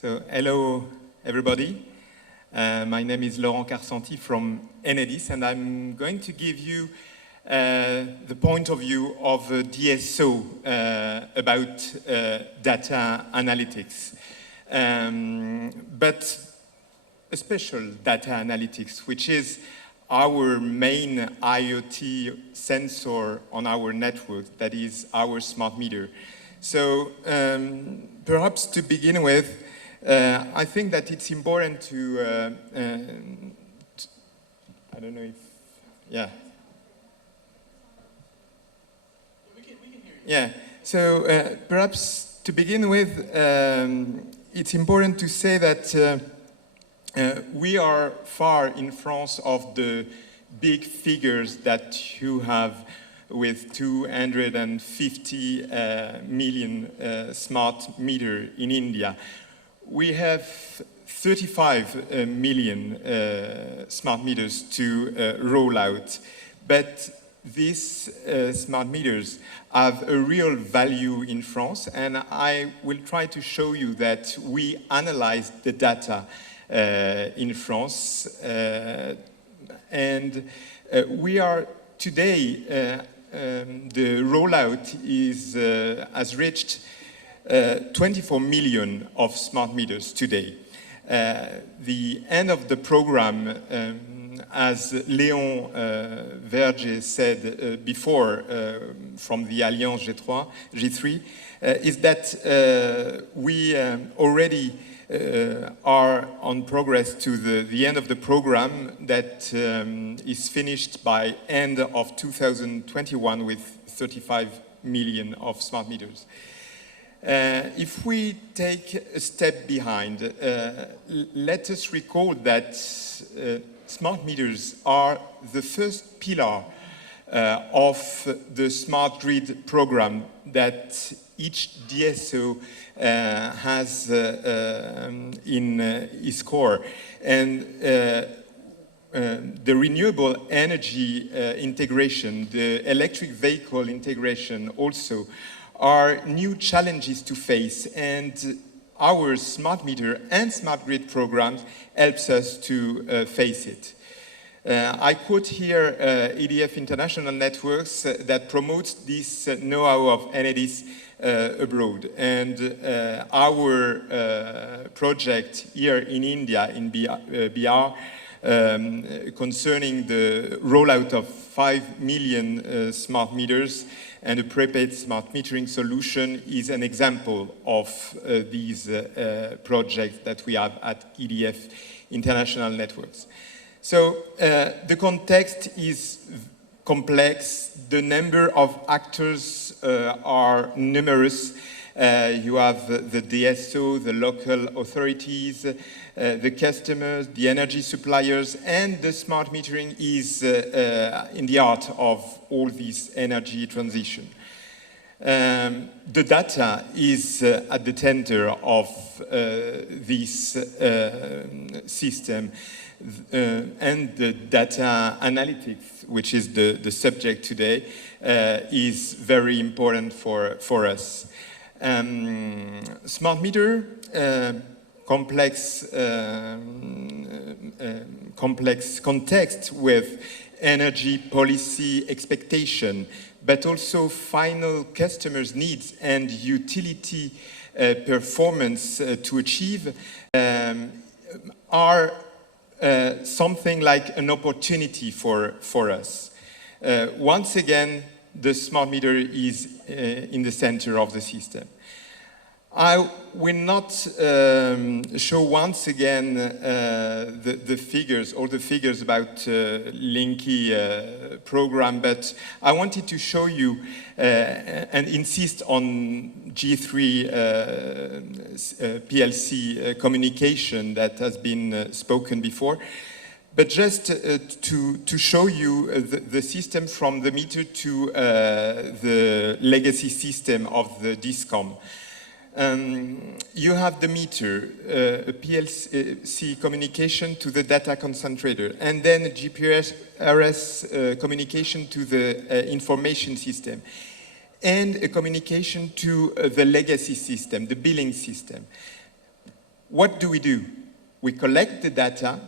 So, hello everybody. My name is Laurent Kresenti from Enedis, and I'm going to give you the point of view of a DSO about data analytics. But a special data analytics, which is our main IoT sensor on our network, that is our smart meter. So perhaps to begin with, I think that it's important to I don't know if, yeah. We can hear you. Yeah, so perhaps to begin with, it's important to say that we are far in front of the big figures that you have with 250 million smart meter in India. We have 35 million smart meters to roll out, but these smart meters have a real value in France, and I will try to show you that we analyzed the data in France, and we are today, the rollout has reached 24 million of smart meters today. The end of the program, as Laurent Verger said before from the Alliance G3, is that we already are on progress to the end of the program that is finished by end of 2021 with 35 million of smart meters. If we take a step behind, let us recall that smart meters are the first pillar of the smart grid program that each DSO has in its core. And the renewable energy integration, the electric vehicle integration also are new challenges to face, and our smart meter and smart grid programs helps us to face it. I quote here EDF International Networks that promotes this know-how of Enedis abroad. And our project here in India, in BR, concerning the rollout of 5 million smart meters and a prepaid smart metering solution is an example of these projects that we have at EDF International Networks. So the context is complex. The number of actors are numerous. You have the DSO, the local authorities, the customers, the energy suppliers, and the smart metering is in the heart of all this energy transition. The data is at the center of this system, and the data analytics, which is the subject today, is very important for us. Smart meter, complex context with energy policy expectation, but also final customers' needs and utility performance to achieve are something like an opportunity for us. Once again, the smart meter is in the center of the system. I will not show once again the figures, all the figures about Linky program, but I wanted to show you and insist on G3 PLC communication that has been spoken before. But just to show you the system from the meter to the legacy system of the DISCOM. You have the meter, a PLC communication to the data concentrator, and then a GPS RS communication to the information system, and a communication to the legacy system, the billing system. what do? We collect the data,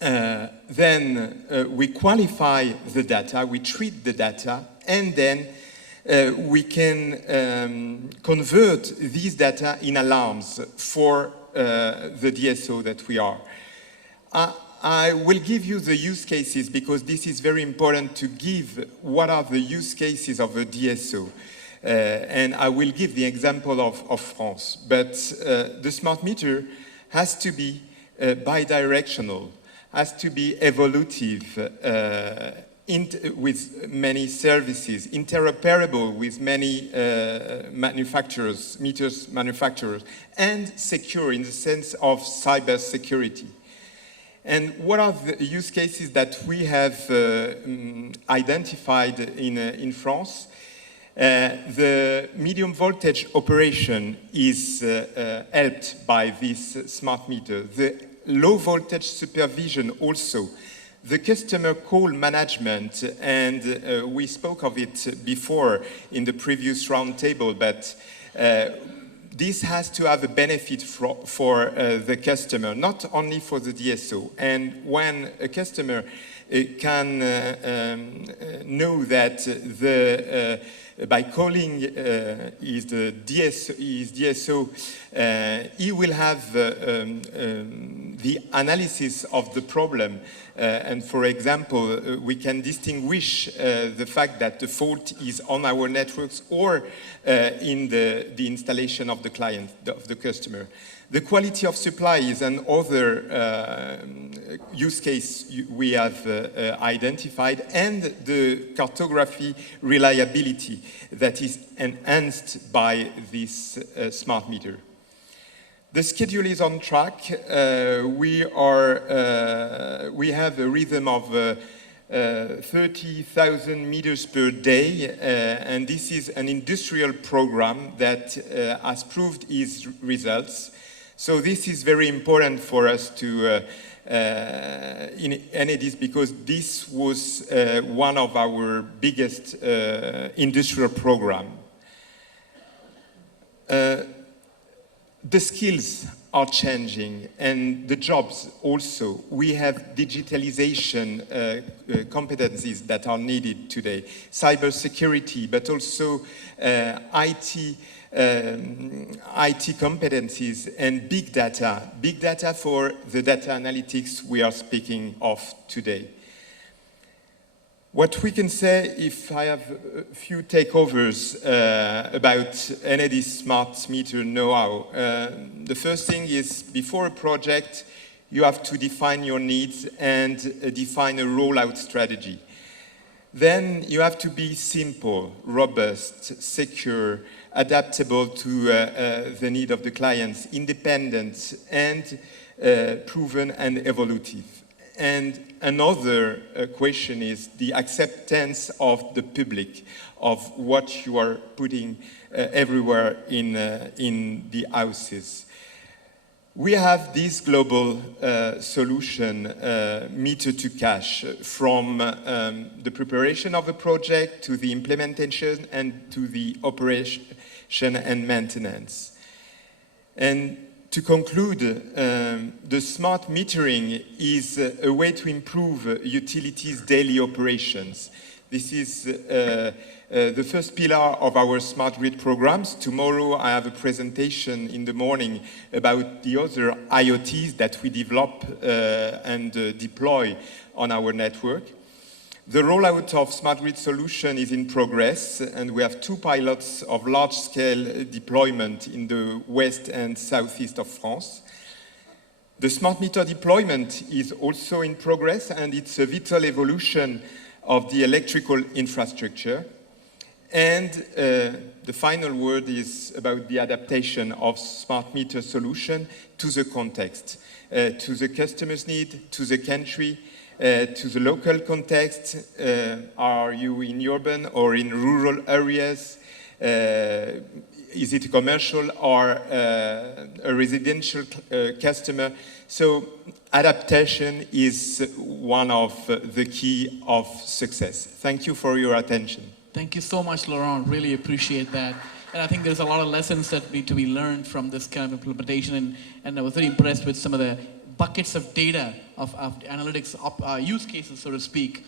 then we qualify the data, we treat the data, and then we can convert these data in alarms for the DSO that we are. I will give you the use cases because this is very important to give what are the use cases of a DSO. And I will give the example of France. But the smart meter has to be bidirectional, has to be evolutive, with many services, interoperable with many manufacturers, meters manufacturers, and secure in the sense of cyber security. And what are the use cases that we have identified in France? The medium voltage operation is helped by this smart meter. The low voltage supervision also. The customer call management, and we spoke of it before in the previous roundtable, but this has to have a benefit for the customer, not only for the DSO. And when a customer can know that by calling his DSO, he will have the analysis of the problem. And for example, we can distinguish the fact that the fault is on our networks or in the installation of the client, of the customer. The quality of supply is another use case we have identified, and the cartography reliability that is enhanced by this smart meter. The schedule is on track. We have a rhythm of 30,000 meters per day, and this is an industrial program that has proved its results. So this is very important for us to in Enedis, because this was one of our biggest industrial programs. The skills are changing, and the jobs also. We have digitalization competencies that are needed today, cybersecurity, but also IT competencies and big data for the data analytics we are speaking of today. What we can say, if I have a few takeovers about Enedis smart meter know-how, the first thing is, before a project, you have to define your needs and define a rollout strategy. Then you have to be simple, robust, secure, adaptable to the need of the clients, independent, and proven and evolutive. And another question is the acceptance of the public of what you are putting everywhere in the houses. We have this global solution, meter to cash, from the preparation of a project to the implementation and to the operation and maintenance. And to conclude, the smart metering is a way to improve utilities' daily operations. This is the first pillar of our smart grid programs. Tomorrow I have a presentation in the morning about the other IoTs that we develop and deploy on our network. The rollout of smart grid solution is in progress, and we have 2 pilots of large-scale deployment in the west and southeast of France. The smart meter deployment is also in progress, and it's a vital evolution of the electrical infrastructure. And the final word is about the adaptation of smart meter solution to the context, to the customer's need, to the country, to the local context. Are you in urban or in rural areas? Is it a commercial or a residential customer? So adaptation is one of the key of success. Thank you for your attention. Thank you so much, Laurent. Really appreciate that. And I think there's a lot of lessons that need to be learned from this kind of implementation. And I was very impressed with some of the buckets of data of analytics use cases, so to speak.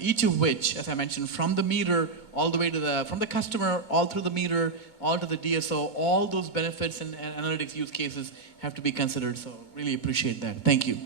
Each of which, as I mentioned, from the meter all the way to from the customer, all through the meter, all to the DSO, all those benefits and analytics use cases have to be considered. So really appreciate that. Thank you.